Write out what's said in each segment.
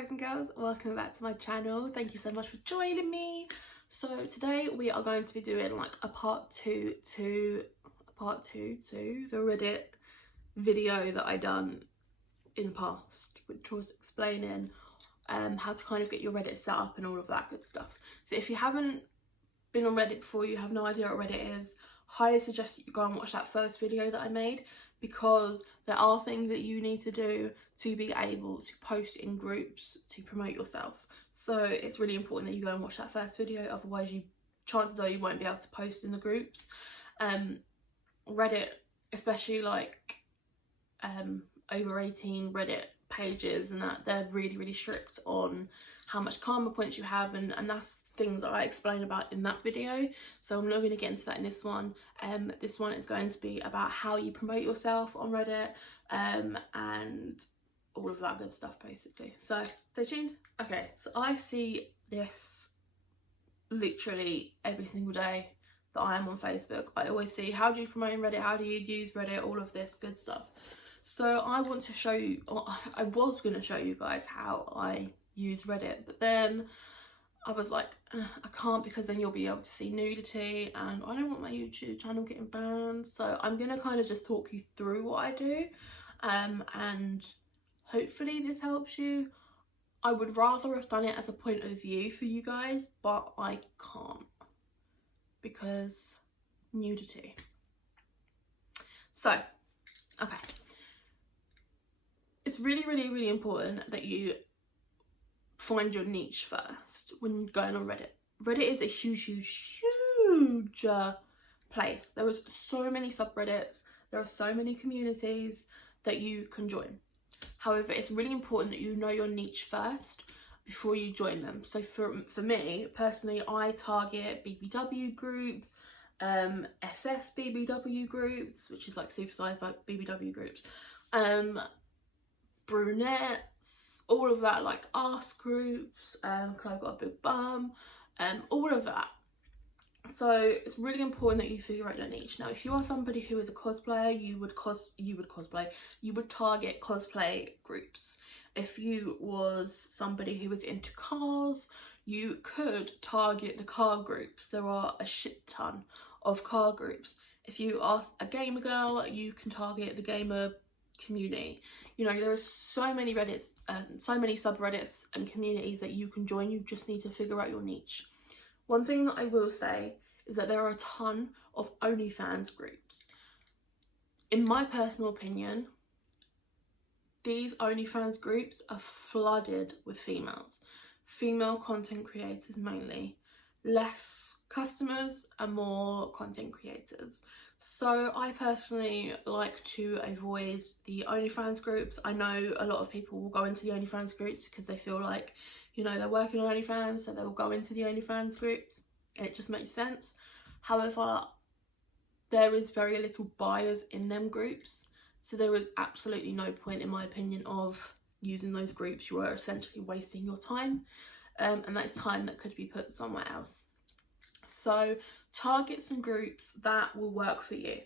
guys and girls, welcome back to my channel. Thank you so much for joining me. So today we are going to be doing like a part two to the Reddit video that I done in the past, which was explaining how to kind of get your Reddit set up and all of that good stuff. So if you haven't been on Reddit before, you have no idea what Reddit is, highly suggest that you go and watch that first video that I made, because there are things that you need to do to be able to post in groups to promote yourself. So it's really important that you go and watch that first video, otherwise chances are you won't be able to post in the groups. Reddit, especially like over 18 Reddit pages and that, they're really strict on how much karma points you have, and that's things that I explain about in that video, so I'm not going to get into that in this one. This one is going to be about how you promote yourself on Reddit and all of that good stuff basically, so stay tuned. Okay, so I see this literally every single day that I am on Facebook. I always see, how do you promote on Reddit, how do you use Reddit, all of this good stuff. So I want to show you, or I was going to show you guys how I use Reddit, but then I was like, I can't, because then you'll be able to see nudity and I don't want my YouTube channel getting banned. So I'm going to kind of just talk you through what I do, and hopefully this helps you. I would rather have done it as a point of view for you guys, but I can't because nudity. So, okay. It's really important that you find your niche first when going on Reddit. Reddit is a huge place. There is so many subreddits, there are so many communities that you can join. However, it's really important that you know your niche first before you join them. So for me personally, I target BBW groups, SS BBW groups, which is like supersized by BBW groups, brunettes, all of that, like arse groups, cause I've got a big bum, all of that. So it's really important that you figure out your niche. Now, if you are somebody who is a cosplayer, you would target cosplay groups. If you was somebody who was into cars, you could target the car groups. There are a shit ton of car groups. If you are a gamer girl, you can target the gamer community. You know, there are so many Reddits, so many subreddits and communities that you can join. You just need to figure out your niche. One thing that I will say is that there are a ton of Onlyfans groups. In my personal opinion, these Onlyfans groups are flooded with female content creators mainly, less customers and more content creators. So I personally like to avoid the Onlyfans groups. I know a lot of people will go into the Onlyfans groups because they feel like, you know, they're working on Onlyfans, so they will go into the Onlyfans groups, and it just makes sense. However, there is very little buyers in them groups, so there is absolutely no point, in my opinion, of using those groups. You are essentially wasting your time, and that's time that could be put somewhere else. So target some groups that will work for you.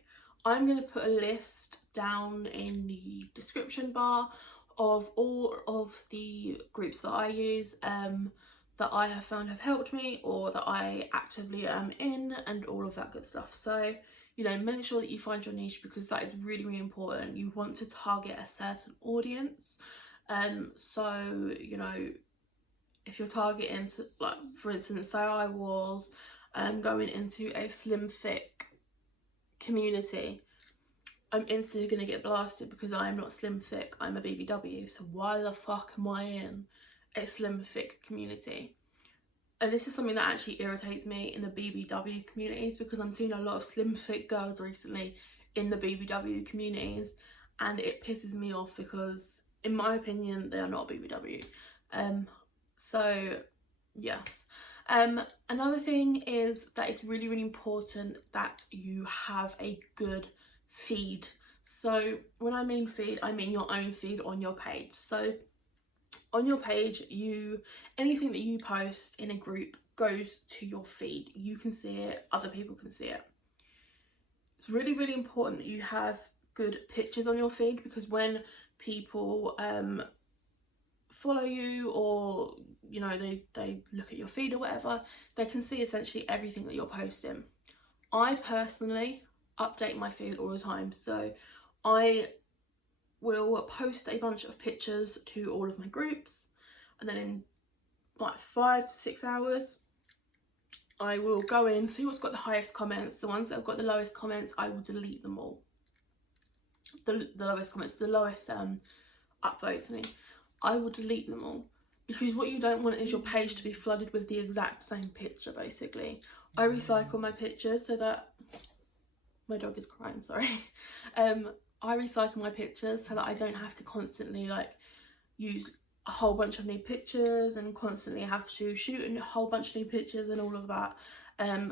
I'm going to put a list down in the description bar of all of the groups that I use, that I have found have helped me, or that I actively am in, and all of that good stuff. So, you know, make sure that you find your niche, because that is really important. You want to target a certain audience. So, you know, if you're targeting, like for instance, say I was going into a slim thick community, I'm instantly going to get blasted because I'm not slim thick, I'm a BBW. So why the fuck am I in a slim thick community? And this is something that actually irritates me in the BBW communities, because I'm seeing a lot of slim thick girls recently in the BBW communities, and it pisses me off because, in my opinion, they are not BBW. So yes. Another thing is that it's really important that you have a good feed. So when I mean feed, I mean your own feed on your page. So on your page, anything that you post in a group goes to your feed. You can see it, other people can see it. It's really important that you have good pictures on your feed, because when people follow you, or you know, they look at your feed or whatever, they can see essentially everything that you're posting. I personally update my feed all the time, so I will post a bunch of pictures to all of my groups, and then in like 5 to 6 hours I will go in, see what's got the highest comments. The ones that have got the lowest comments, I will delete them all. The lowest comments, the lowest upvotes, I will delete them all, because what you don't want is your page to be flooded with the exact same picture. Basically, I recycle my pictures so that my dog is crying, sorry. I recycle my pictures so that I don't have to constantly like use a whole bunch of new pictures and constantly have to shoot a whole bunch of new pictures and all of that.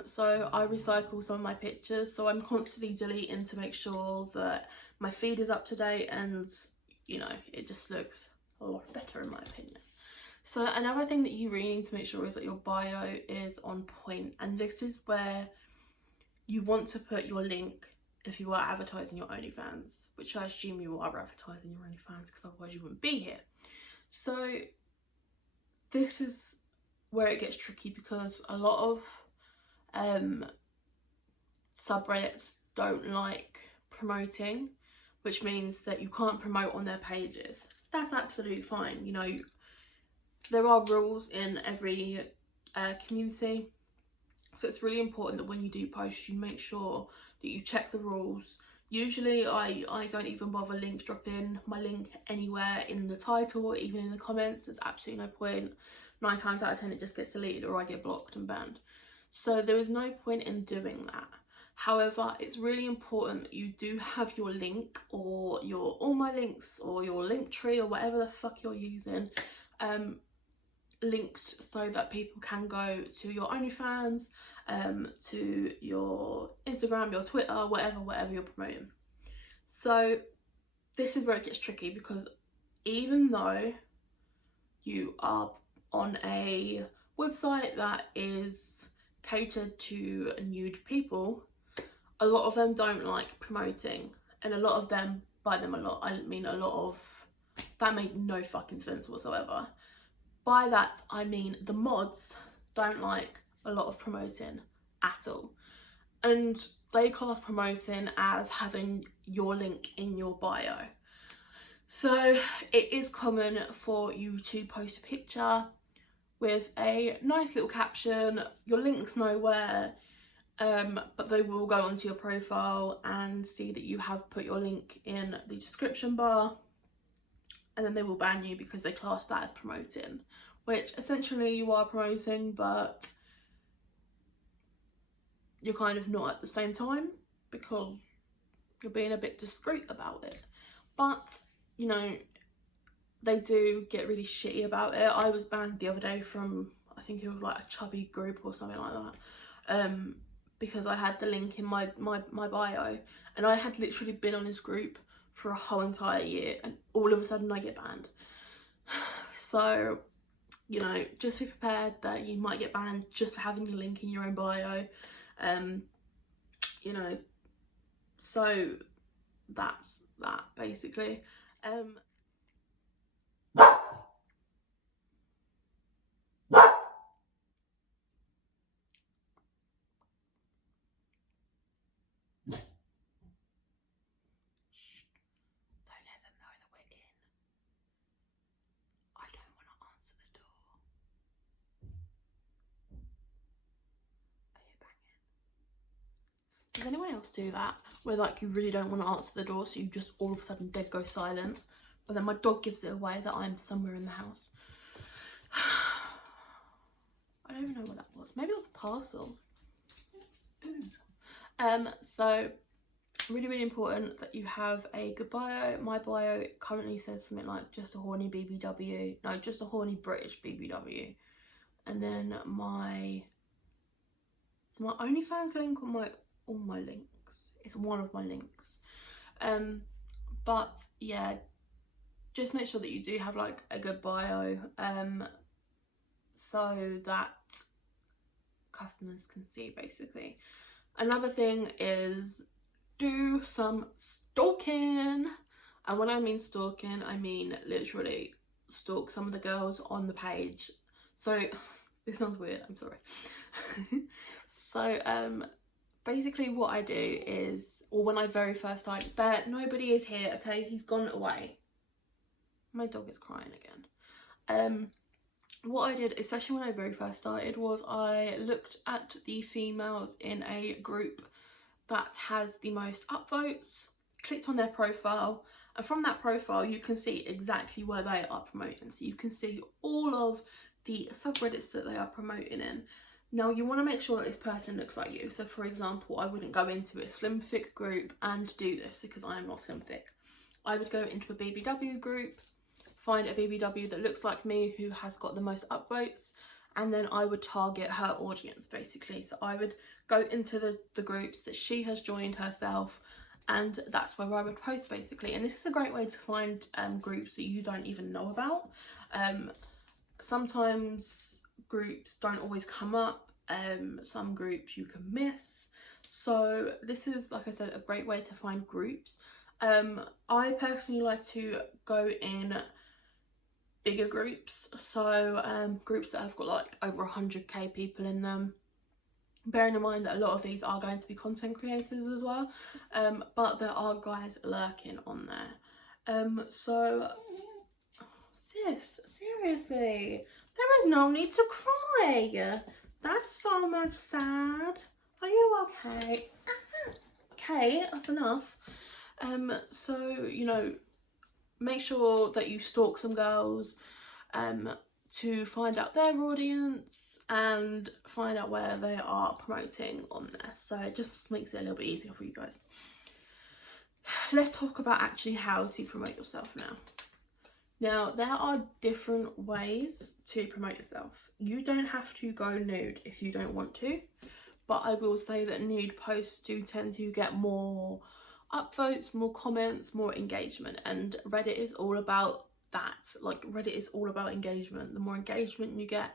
So I recycle some of my pictures, so I'm constantly deleting to make sure that my feed is up to date, and you know, it just looks a lot better in my opinion. So another thing that you really need to make sure is that your bio is on point, and this is where you want to put your link if you are advertising your OnlyFans, which I assume you are advertising your OnlyFans, because otherwise you wouldn't be here. So this is where it gets tricky, because a lot of subreddits don't like promoting, which means that you can't promote on their pages. That's absolutely fine. You know, there are rules in every community, so it's really important that when you do post, you make sure that you check the rules. Usually I don't even bother link dropping my link anywhere in the title or even in the comments. There's absolutely no point. 9 times out of 10 it just gets deleted or I get blocked and banned. So there is no point in doing that. However, it's really important that you do have your link, or your all my links, or your link tree, or whatever the fuck you're using, linked so that people can go to your OnlyFans, to your Instagram, your Twitter, whatever you're promoting. So this is where it gets tricky, because even though you are on a website that is catered to nude people, a lot of them don't like promoting, and a lot of them, by them a lot, I mean a lot of, that made no fucking sense whatsoever. By that I mean the mods don't like a lot of promoting at all, and they class promoting as having your link in your bio. So it is common for you to post a picture with a nice little caption, your link's nowhere, but they will go onto your profile and see that you have put your link in the description bar, and then they will ban you because they class that as promoting, which essentially you are promoting, but you're kind of not at the same time, because you're being a bit discreet about it. But you know, they do get really shitty about it. I was banned the other day from, I think it was like a chubby group or something like that, because I had the link in my bio, and I had literally been on this group for a whole entire year, and all of a sudden I get banned. So, you know, just be prepared that you might get banned just for having your link in your own bio. You know, so that's that basically. Does anyone else do that, where like you really don't want to answer the door, so you just all of a sudden dead go silent, but then my dog gives it away that I'm somewhere in the house? I don't even know what that was. Maybe it was a parcel. So really important that you have a good bio. My bio currently says something like just a horny BBW, no, just a horny British BBW, and then my OnlyFans link, or all my links, it's one of my links. But yeah, just make sure that you do have like a good bio, so that customers can see basically. Another thing is do some stalking, and when I mean stalking, I mean literally stalk some of the girls on the page. So this sounds weird, I'm sorry. So basically what I do is, or when I very first started, but nobody is here, okay, he's gone away. My dog is crying again. What I did, especially when I very first started, was I looked at the females in a group that has the most upvotes, clicked on their profile, and from that profile you can see exactly where they are promoting. So you can see all of the subreddits that they are promoting in. Now you want to make sure that this person looks like you. So for example, I wouldn't go into a slim thick group and do this because I am not slim thick. I would go into a BBW group, find a BBW that looks like me who has got the most upvotes, and then I would target her audience basically. So I would go into the groups that she has joined herself, and that's where I would post basically. And this is a great way to find groups that you don't even know about. Sometimes groups don't always come up, some groups you can miss. So this is, like I said, a great way to find groups. I personally like to go in bigger groups, so groups that have got like over 100k people in them, bearing in mind that a lot of these are going to be content creators as well, but there are guys lurking on there. So sis, seriously, there is no need to cry. That's so much sad. Are you okay? Okay, that's enough. So, you know, make sure that you stalk some girls to find out their audience and find out where they are promoting on there. So it just makes it a little bit easier for you guys. Let's talk about actually how to promote yourself now. Now, there are different ways to promote yourself. You don't have to go nude if you don't want to, but I will say that nude posts do tend to get more upvotes, more comments, more engagement, and Reddit is all about that. Like, Reddit is all about engagement. The more engagement you get,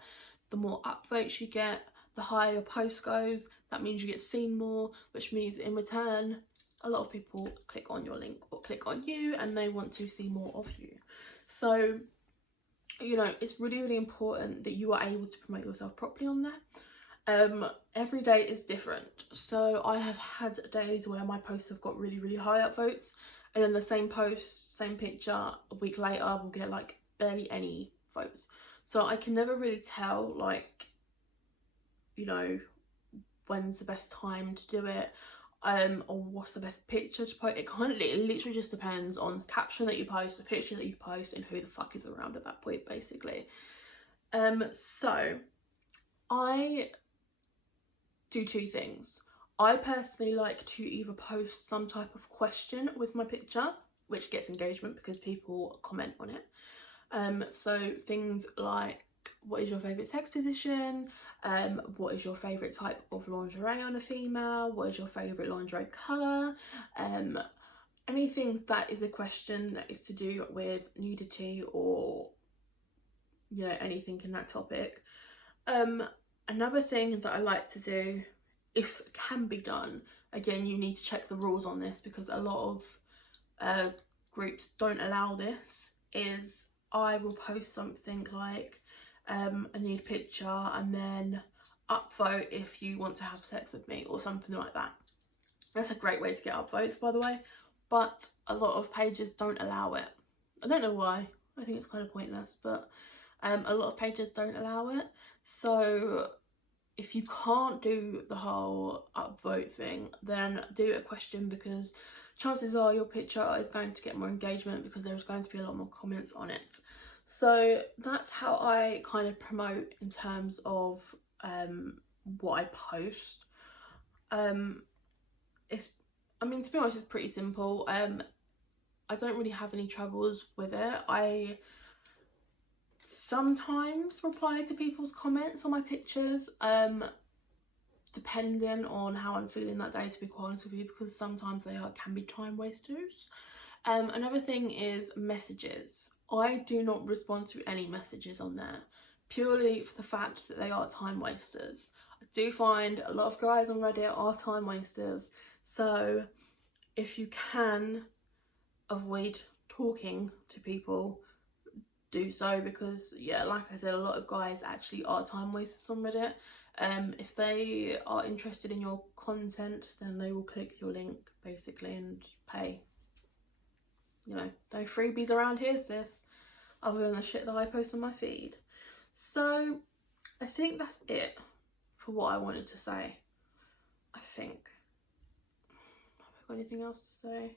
the more upvotes you get, the higher your post goes. That means you get seen more, which means in return a lot of people click on your link or click on you and they want to see more of you. So, you know, it's really, really important that you are able to promote yourself properly on there. Every day is different. So I have had days where my posts have got really, really high upvotes, and then the same post, same picture, a week later will get like barely any votes. So I can never really tell, like, you know, when's the best time to do it, or what's the best picture to post. It literally just depends on the caption that you post, the picture that you post, and who the fuck is around at that point, basically. So I do two things. I personally like to either post some type of question with my picture, which gets engagement because people comment on it. So things like, what is your favourite sex position? What is your favourite type of lingerie on a female? What is your favourite lingerie colour? Anything that is a question that is to do with nudity or, you know, anything in that topic. Another thing that I like to do, if it can be done, again, you need to check the rules on this because a lot of groups don't allow this, is I will post something like a nude picture and then upvote if you want to have sex with me or something like that. That's a great way to get upvotes, by the way, but a lot of pages don't allow it. I don't know why. I think it's kind of pointless, but a lot of pages don't allow it. So if you can't do the whole upvote thing, then do a question, because chances are your picture is going to get more engagement because there's going to be a lot more comments on it. So that's how I kind of promote in terms of what I post. I mean, to be honest, it's pretty simple. I don't really have any troubles with it. I sometimes reply to people's comments on my pictures, depending on how I'm feeling that day, to be quite honest with you, because sometimes they can be time wasters. Another thing is messages. I do not respond to any messages on there, purely for the fact that they are time wasters. I do find a lot of guys on Reddit are time wasters, so if you can avoid talking to people, do so, because yeah, like I said, a lot of guys actually are time wasters on Reddit. If they are interested in your content, then they will click your link basically and pay. You know, no freebies around here, sis, other than the shit that I post on my feed. So I think that's it for what I wanted to say. I think, have I got anything else to say?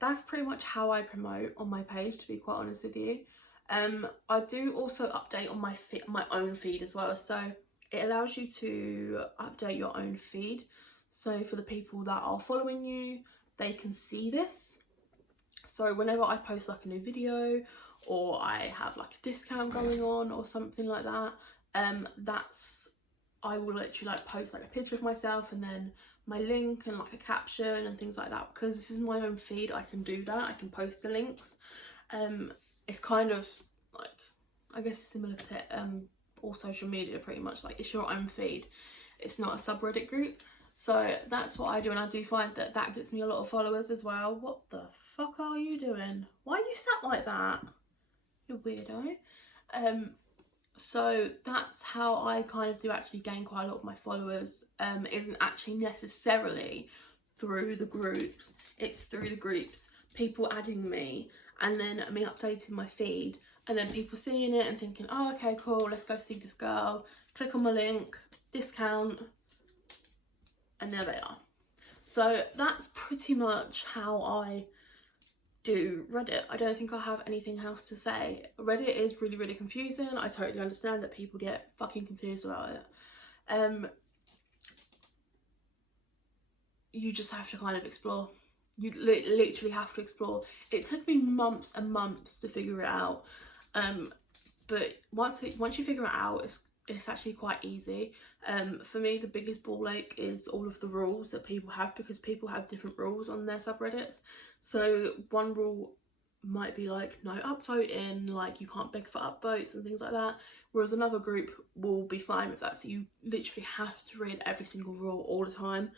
That's pretty much how I promote on my page, to be quite honest with you. I do also update on my own feed as well, so it allows you to update your own feed. So for the people that are following you, they can see this. So whenever I post like a new video, or I have like a discount going on or something like that, I will literally like post like a picture of myself and then my link and like a caption and things like that. Because this is my own feed, I can do that. I can post the links. It's kind of like, I guess it's similar to all social media pretty much. Like, it's your own feed, it's not a subreddit group. So that's what I do, and I do find that that gets me a lot of followers as well. What the fuck are you doing? Why are you sat like that, you weirdo? So that's how I kind of do actually gain quite a lot of my followers. It isn't actually necessarily through the groups, it's through the groups, people adding me, and then me updating my feed, and then people seeing it and thinking, oh okay cool, let's go see this girl, click on my link, discount, and there they are. So that's pretty much how I do Reddit. I don't think I have anything else to say. Reddit is really, really confusing. I totally understand that people get fucking confused about it. You just have to kind of explore. You literally have to explore. It took me months and months to figure it out, but once you figure it out, it's actually quite easy. For me, the biggest ball ache is all of the rules that people have, because people have different rules on their subreddits. So one rule might be like no upvoting, like you can't beg for upvotes and things like that, whereas another group will be fine with that. So you literally have to read every single rule all the time.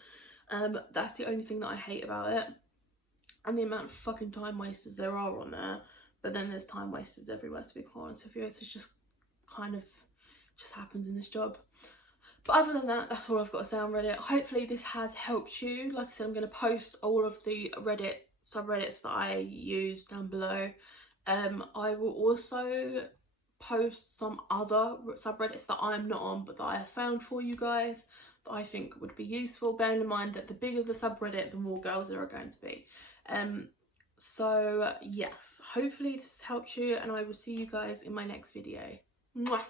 That's the only thing that I hate about it, and the amount of fucking time wasters there are on there. But then there's time wasters everywhere, to be quite honest with you. It's just kind of just happens in this job. But other than that, that's all I've got to say on Reddit. Hopefully this has helped you. Like I said, I'm going to post all of the Reddit subreddits that I use down below. I will also post some other subreddits that I'm not on but that I have found for you guys that I think would be useful, bearing in mind that the bigger the subreddit, the more girls there are going to be. So yes, hopefully this has helped you, and I will see you guys in my next video. Mwah!